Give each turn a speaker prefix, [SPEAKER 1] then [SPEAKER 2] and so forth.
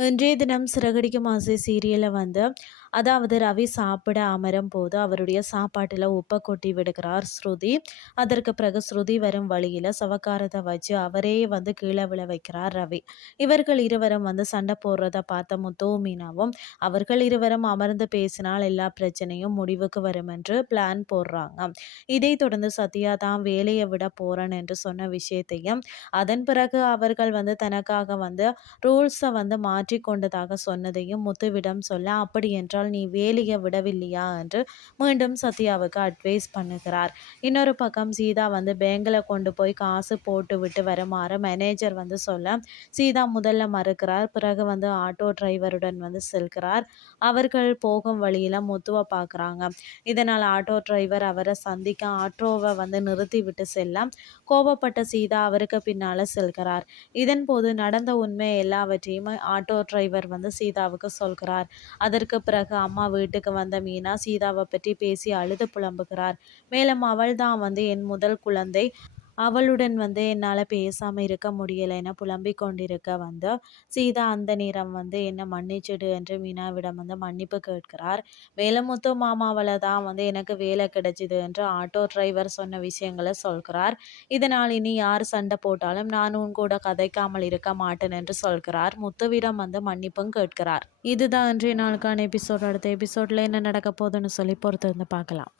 [SPEAKER 1] இன்றைய தினம் சிறகடிக்கும் ஆசை சீரியலில் வந்து அதாவது ரவி சாப்பிட அமரும் போது அவருடைய சாப்பாட்டில் உப்பை கொட்டி விடுகிறார் ஸ்ருதி. அதற்கு பிறகு ஸ்ருதி வரும் வழியில் சவக்காரத்தை வச்சு அவரே வந்து கீழே விழ வைக்கிறார் ரவி. இவர்கள் இருவரும் வந்து சண்டை போடுறத பார்த்த முத்து மீனாவும் அவர்கள் இருவரும் அமர்ந்து பேசினால் எல்லா பிரச்சனையும் முடிவுக்கு வரும் என்று பிளான் போடுறாங்க. இதை தொடர்ந்து சத்யா தான் வேலையை விட போறேன் என்று சொன்ன விஷயத்தையும் அதன் பிறகு அவர்கள் வந்து தனக்காக வந்து ரூல்ஸை வந்து மாற்றி கொண்டதாக சொன்னதையும் முத்துவிடம் சொல்ல அப்படி என்றால் என்றால் நீ வேலையை விடவில்லையா என்று மீண்டும் சத்யாவுக்கு அட்வைஸ் பண்ணுகிறார். இன்னொரு பக்கம் சீதா வந்து பேங்கில் கொண்டு போய் காசு போட்டு விட்டு வருமாறு மேனேஜர் வந்து சொல்ல சீதா முதல்ல மறுக்கிறார். பிறகு வந்து ஆட்டோ டிரைவருடன் வந்து செல்கிறார். அவர்கள் போகும் வழியில் முத்துவை பார்க்குறாங்க. இதனால் ஆட்டோ டிரைவர் அவரை சந்திக்க ஆட்டோவை வந்து நிறுத்தி விட்டு செல்ல கோபப்பட்ட சீதா அவருக்கு பின்னால் செல்கிறார். இதன் போது நடந்த உண்மை எல்லாவற்றையும் ஆட்டோ ஆட்டோ டிரைவர் வந்து சீதாவுக்கு சொல்கிறார். அதற்கு பிறகு பிறகு அம்மா வீட்டுக்கு வந்த மீனா சீதாவை பற்றி பேசி அழுது புலம்புகிறார். மேலும் அவள் தான் வந்து என் முதல் குழந்தை. அவளுடன் வந்து என்னால் பேசாமல் இருக்க முடியலை. என புலம்பிக் கொண்டிருக்க வந்து சீதா அந்த நேரம் வந்து என்னை மன்னிச்சிடு என்று மீனாவிடம் வந்து மன்னிப்பு கேட்கிறார். வேலமுத்து மாமாவில் தான் வந்து எனக்கு வேலை கிடைச்சிது என்று ஆட்டோ டிரைவர் சொன்ன விஷயங்களை சொல்கிறார். இதனால் இனி யார் சண்டை போட்டாலும் நான் உன் கூட கதைக்காமல் இருக்க மாட்டேன் என்று சொல்கிறார். முத்துவிடம் வந்து மன்னிப்பும் கேட்கிறார். இதுதான் இன்றைய நாளுக்கான எபிசோட். அடுத்த எபிசோடில் என்ன நடக்க போகுதுன்னு சொல்லி பொறுத்து வந்து பார்க்கலாம்.